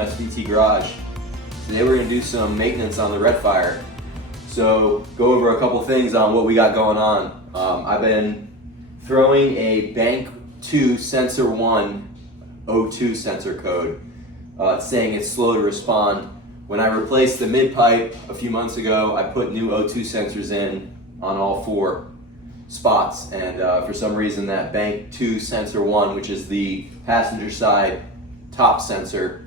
SVT Garage. Today we're going to do some maintenance on the Redfire. So go over a couple things on what we got going on. I've been throwing a Bank 2 Sensor 1 O2 sensor code. It's saying it's slow to respond. When I replaced the mid pipe a few months ago, I put new O2 sensors in on all 4 spots, and for some reason that Bank 2 Sensor 1, which is the passenger side top sensor,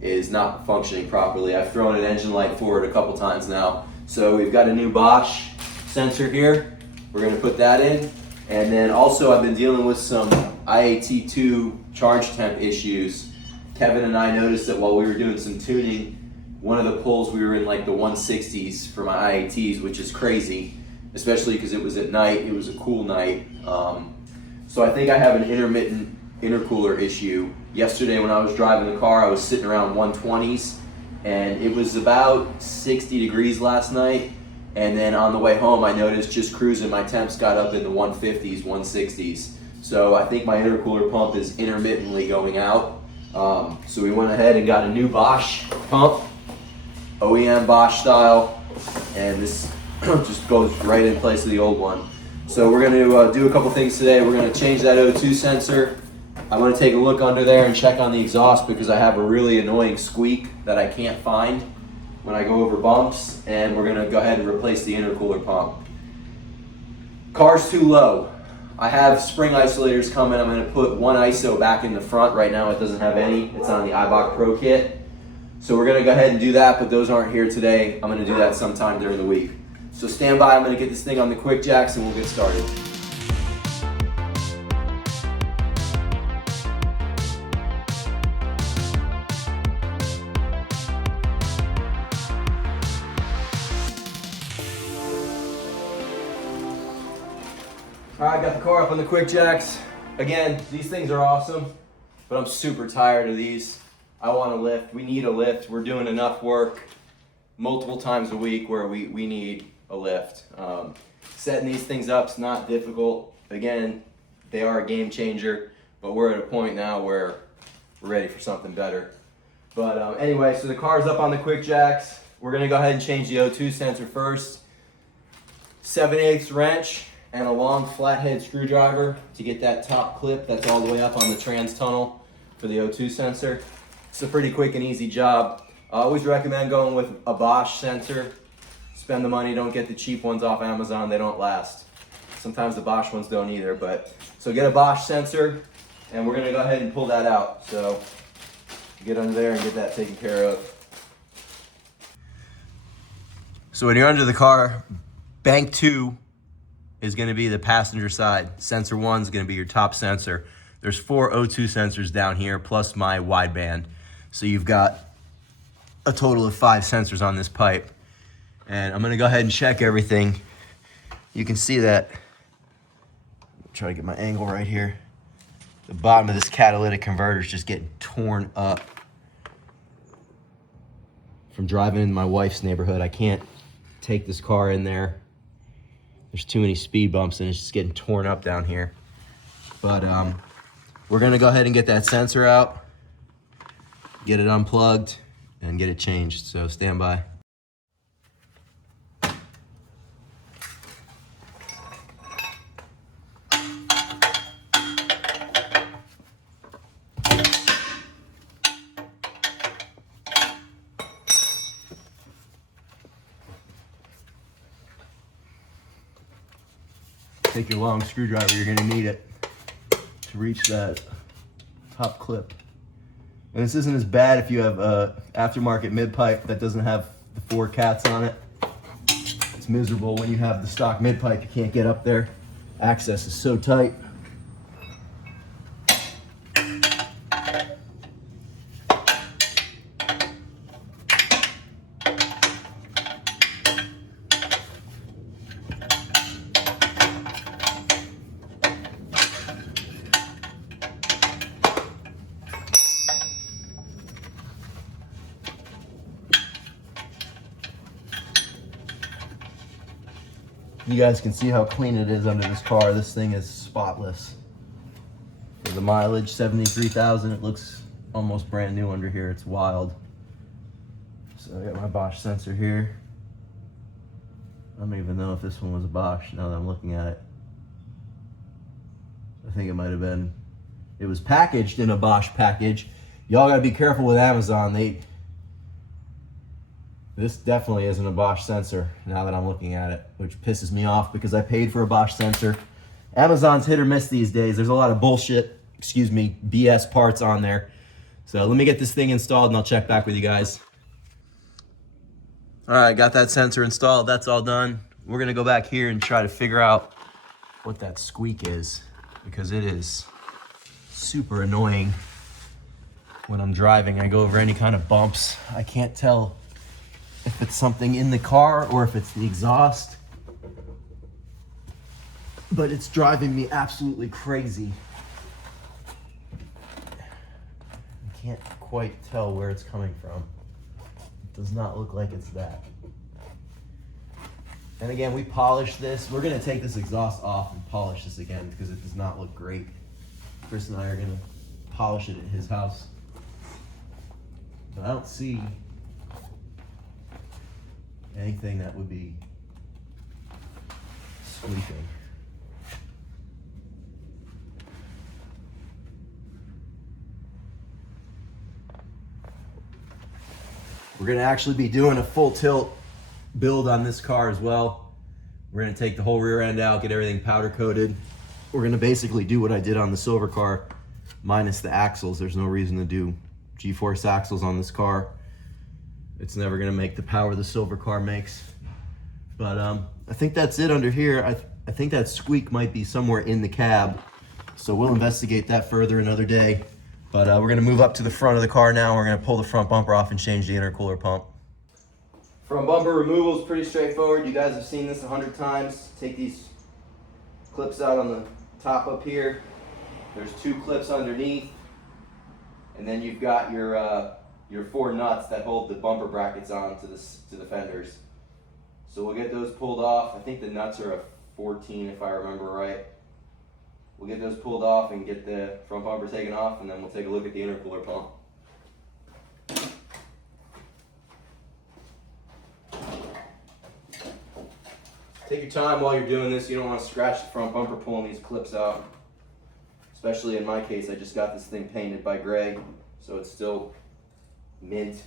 is not functioning properly. I've thrown an engine light for it a couple times now. So we've got a new Bosch sensor here. We're going to put that in. And then also I've been dealing with some IAT2 charge temp issues. Kevin and I noticed that while we were doing some tuning, one of the pulls we were in like the 160s for my IATs, which is crazy, especially because it was at night. It was a cool night. So I think I have an intermittent intercooler issue. Yesterday when I was driving the car, I was sitting around 120s, and it was about 60 degrees last night. And then on the way home, I noticed just cruising, my temps got up in the 150s, 160s. So I think my intercooler pump is intermittently going out. So we went ahead and got a new Bosch pump, OEM Bosch style, and this just goes right in place of the old one. So we're going to do a couple things today. We're going to change that O2 sensor. I'm going to take a look under there and check on the exhaust because I have a really annoying squeak that I can't find when I go over bumps, and we're going to go ahead and replace the intercooler pump. Car's too low. I have spring isolators coming. I'm going to put one ISO back in the front. Right now it doesn't have any. It's on the iBox Pro kit. So we're going to go ahead and do that, but those aren't here today. I'm going to do that sometime during the week. So stand by, I'm going to get this thing on the quick jacks and we'll get started. Alright, got the car up on the quick jacks. Again, these things are awesome, but I'm super tired of these. I want a lift. We need a lift. We're doing enough work multiple times a week where we need a lift. Setting these things up is not difficult. Again, they are a game changer, but we're at a point now where we're ready for something better. But anyway, so the car's up on the quick jacks. We're gonna go ahead and change the O2 sensor first. 7/8 wrench and a long flathead screwdriver to get that top clip that's all the way up on the trans tunnel for the O2 sensor. It's a pretty quick and easy job. I always recommend going with a Bosch sensor. Spend the money, don't get the cheap ones off Amazon, they don't last. Sometimes the Bosch ones don't either, but so get a Bosch sensor, and we're gonna go ahead and pull that out. So get under there and get that taken care of. So when you're under the car, Bank 2 is gonna be the passenger side. Sensor 1 is gonna be your top sensor. There's 4 O2 sensors down here, plus my wideband. So you've got a total of 5 sensors on this pipe. And I'm gonna go ahead and check everything. You can see that, try to get my angle right here. The bottom of this catalytic converter is just getting torn up from driving in my wife's neighborhood. I can't take this car in there. There's too many speed bumps and it's just getting torn up down here. But we're gonna go ahead and get that sensor out, get it unplugged, and get it changed. So stand by. Take your long screwdriver, you're gonna need it to reach that top clip. And this isn't as bad if you have a aftermarket mid pipe that doesn't have the 4 cats on it. It's miserable when you have the stock mid pipe, you can't get up there. Access is so tight. You guys can see how clean it is under this car. This thing is spotless. For the mileage, 73,000, it looks almost brand new under here. It's wild. So I got my Bosch sensor here. I don't even know if this one was a Bosch now that I'm looking at it. I think it might have been. It was packaged in a Bosch package. Y'all gotta be careful with Amazon. This definitely isn't a Bosch sensor now that I'm looking at it, which pisses me off because I paid for a Bosch sensor. Amazon's hit or miss these days. There's a lot of bullshit, excuse me, BS parts on there. So let me get this thing installed and I'll check back with you guys. All right, got that sensor installed. That's all done. We're gonna go back here and try to figure out what that squeak is, because it is super annoying when I'm driving. I go over any kind of bumps. I can't tell if it's something in the car or if it's the exhaust, but it's driving me absolutely crazy. I can't quite tell where it's coming from. It does not look like it's that. And again, we polished this. We're gonna take this exhaust off and polish this again because it does not look great. Chris and I are gonna polish it at his house. But I don't see anything that would be squeaking. We're gonna actually be doing a full tilt build on this car as well. We're gonna take the whole rear end out, get everything powder coated. We're gonna basically do what I did on the silver car, minus the axles. There's no reason to do G-force axles on this car. It's never gonna make the power the silver car makes. But I think that's it under here. I think that squeak might be somewhere in the cab. So we'll investigate that further another day. But we're gonna move up to the front of the car now. We're gonna pull the front bumper off and change the intercooler pump. Front bumper removal is pretty straightforward. You guys have seen this 100 times. Take these clips out on the top up here. There's 2 clips underneath. And then you've got your 4 nuts that hold the bumper brackets on to the fenders. So we'll get those pulled off. I think the nuts are a 14 if I remember right. We'll get those pulled off and get the front bumper taken off, and then we'll take a look at the intercooler pump. Take your time while you're doing this. You don't want to scratch the front bumper pulling these clips out. Especially in my case, I just got this thing painted by Greg, so it's still mint.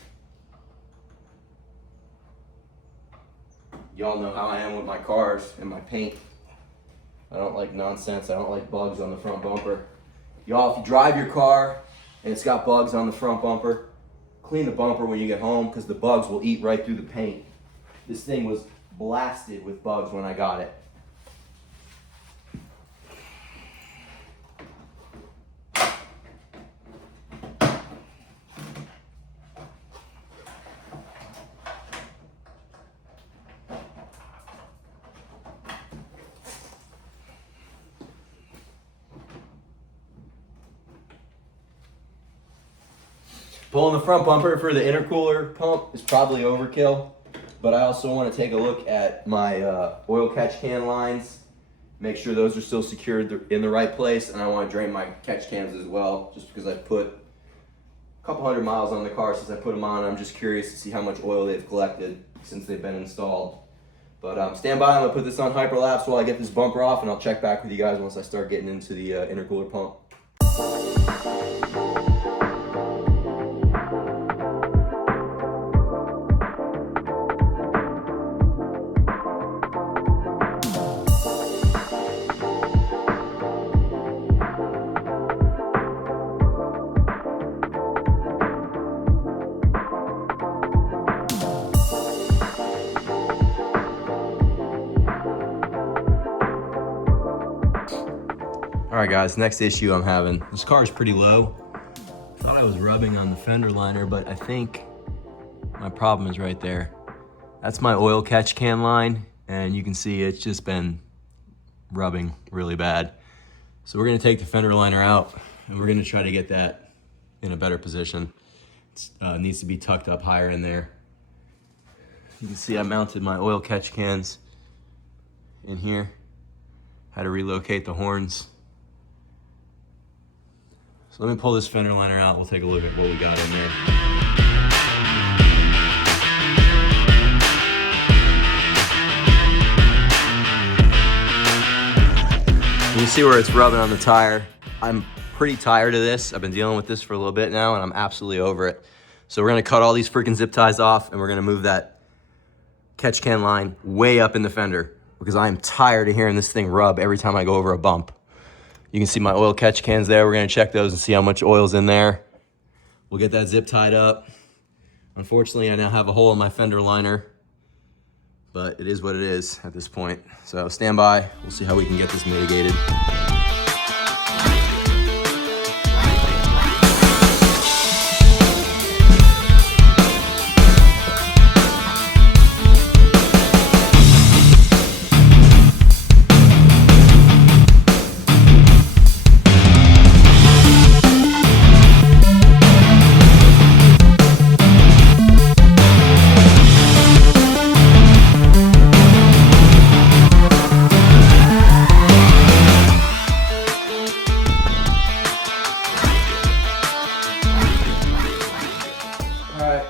Y'all know how I am with my cars and my paint. I don't like nonsense. I don't like bugs on the front bumper. Y'all, if you drive your car and it's got bugs on the front bumper, clean the bumper when you get home because the bugs will eat right through the paint. This thing was blasted with bugs when I got it. Pulling the front bumper for the intercooler pump is probably overkill, but I also want to take a look at my oil catch can lines, make sure those are still secured in the right place, and I want to drain my catch cans as well, just because I've put a couple hundred miles on the car since I put them on. I'm just curious to see how much oil they've collected since they've been installed. But stand by, I'm going to put this on hyperlapse while I get this bumper off, and I'll check back with you guys once I start getting into the intercooler pump. All right guys, next issue I'm having. This car is pretty low. I thought I was rubbing on the fender liner, but I think my problem is right there. That's my oil catch can line, and you can see it's just been rubbing really bad. So we're gonna take the fender liner out, and we're gonna try to get that in a better position. It needs to be tucked up higher in there. You can see I mounted my oil catch cans in here. Had to relocate the horns. So let me pull this fender liner out. We'll take a look at what we got in there. You can see where it's rubbing on the tire. I'm pretty tired of this. I've been dealing with this for a little bit now and I'm absolutely over it. So we're gonna cut all these freaking zip ties off and we're gonna move that catch can line way up in the fender because I am tired of hearing this thing rub every time I go over a bump. You can see my oil catch cans there. We're gonna check those and see how much oil's in there. We'll get that zip tied up. Unfortunately, I now have a hole in my fender liner, but it is what it is at this point. So stand by, we'll see how we can get this mitigated.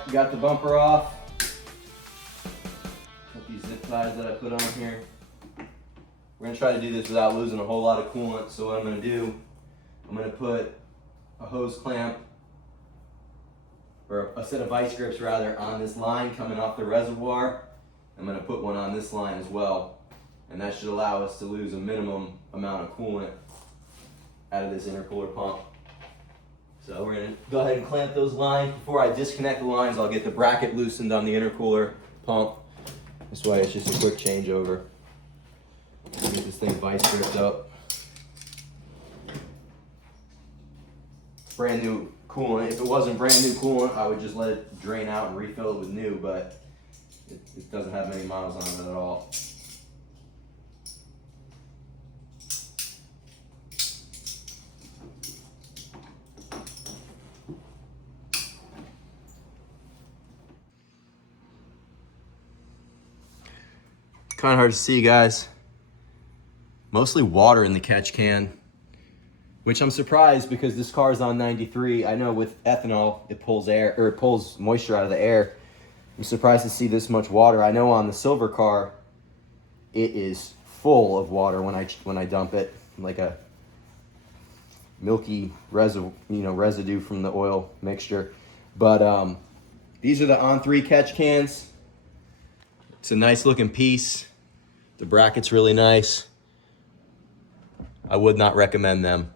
Got the bumper off. Got these zip ties that I put on here. We're gonna try to do this without losing a whole lot of coolant. So what I'm gonna do, I'm gonna put a hose clamp, or a set of vice grips rather, on this line coming off the reservoir. I'm gonna put one on this line as well. And that should allow us to lose a minimum amount of coolant out of this intercooler pump. So we're gonna go ahead and clamp those lines. Before I disconnect the lines, I'll get the bracket loosened on the intercooler pump. This way it's just a quick changeover. Get this thing vice gripped up. Brand new coolant. If it wasn't brand new coolant, I would just let it drain out and refill it with new, but it doesn't have many miles on it at all. Kind of hard to see, guys. Mostly water in the catch can, which I'm surprised because this car is on 93. I know with ethanol it pulls air, or it pulls moisture out of the air. I'm surprised to see this much water. I know on the silver car it is full of water when I dump it, like a milky residue from the oil mixture. But these are the on 3 catch cans. It's a nice looking piece. The bracket's really nice. I would not recommend them.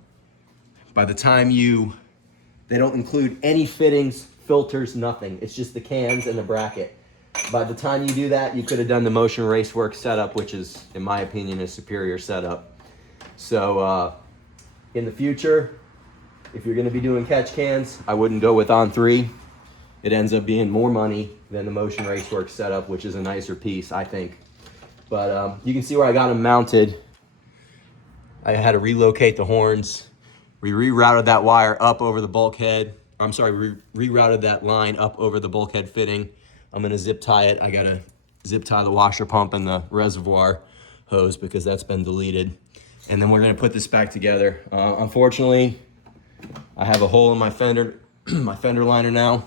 By the time they don't include any fittings, filters, nothing. It's just the cans and the bracket. By the time you do that, you could have done the Motion Racework setup, which is, in my opinion, a superior setup. So in the future, if you're gonna be doing catch cans, I wouldn't go with on 3. It ends up being more money than the Motion Racework setup, which is a nicer piece, I think. But you can see where I got them mounted. I had to relocate the horns. We rerouted that wire up over the bulkhead. I'm sorry, rerouted that line up over the bulkhead fitting. I'm gonna zip tie it. I gotta zip tie the washer pump and the reservoir hose because that's been deleted. And then we're gonna put this back together. Unfortunately, I have a hole in my fender, my fender liner now.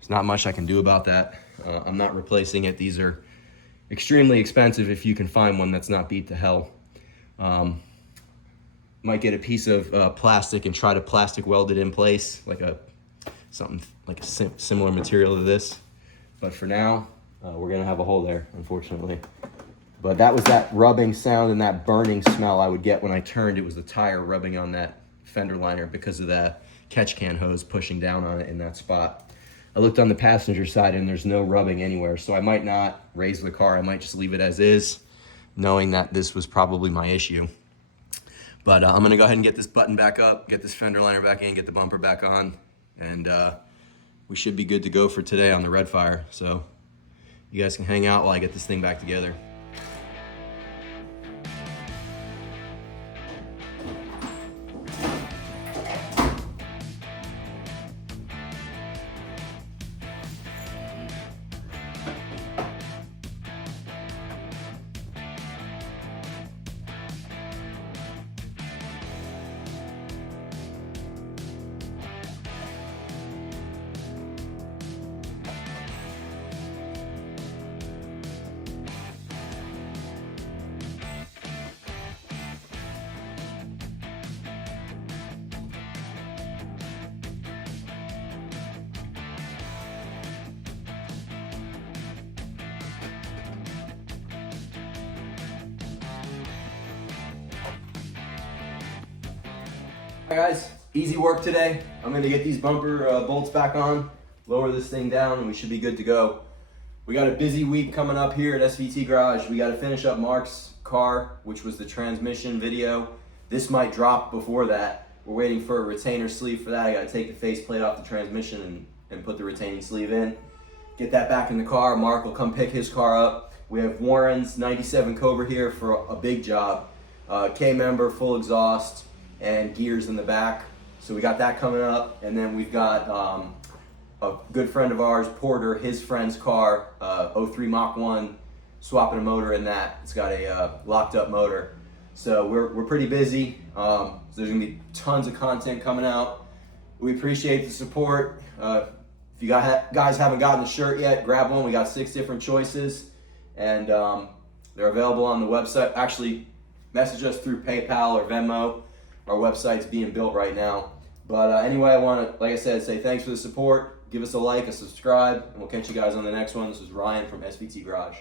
There's not much I can do about that. I'm not replacing it. These are extremely expensive if you can find one that's not beat to hell. Might get a piece of plastic and try to plastic weld it in place, like something like a similar material to this. But for now, we're gonna have a hole there, unfortunately. But that was that rubbing sound and that burning smell I would get when I turned. It was the tire rubbing on that fender liner because of that catch can hose pushing down on it in that spot. I looked on the passenger side and there's no rubbing anywhere, so I might not raise the car. I might just leave it as is, knowing that this was probably my issue. But I'm gonna go ahead and get this button back up, get this fender liner back in, get the bumper back on, and we should be good to go for today on the Redfire. So you guys can hang out while I get this thing back together. Hi guys, easy work today. I'm gonna get these bumper bolts back on, lower this thing down, and we should be good to go. We got a busy week coming up here at SVT Garage. We gotta finish up Mark's car, which was the transmission video. This might drop before that. We're waiting for a retainer sleeve for that. I gotta take the faceplate off the transmission and put the retaining sleeve in. Get that back in the car. Mark will come pick his car up. We have Warren's 97 Cobra here for a big job. K-member, full exhaust, and gears in the back. So we got that coming up. And then we've got a good friend of ours, Porter, his friend's car, 03 Mach 1, swapping a motor in that. It's got a locked up motor. So we're pretty busy. So there's gonna be tons of content coming out. We appreciate the support. If you guys haven't gotten a shirt yet, grab one. We got 6 different choices, and they're available on the website. Actually, message us through PayPal or Venmo. Our website's being built right now. But anyway, I want to, like I said, say thanks for the support. Give us a like, a subscribe, and we'll catch you guys on the next one. This is Ryan from SVT Garage.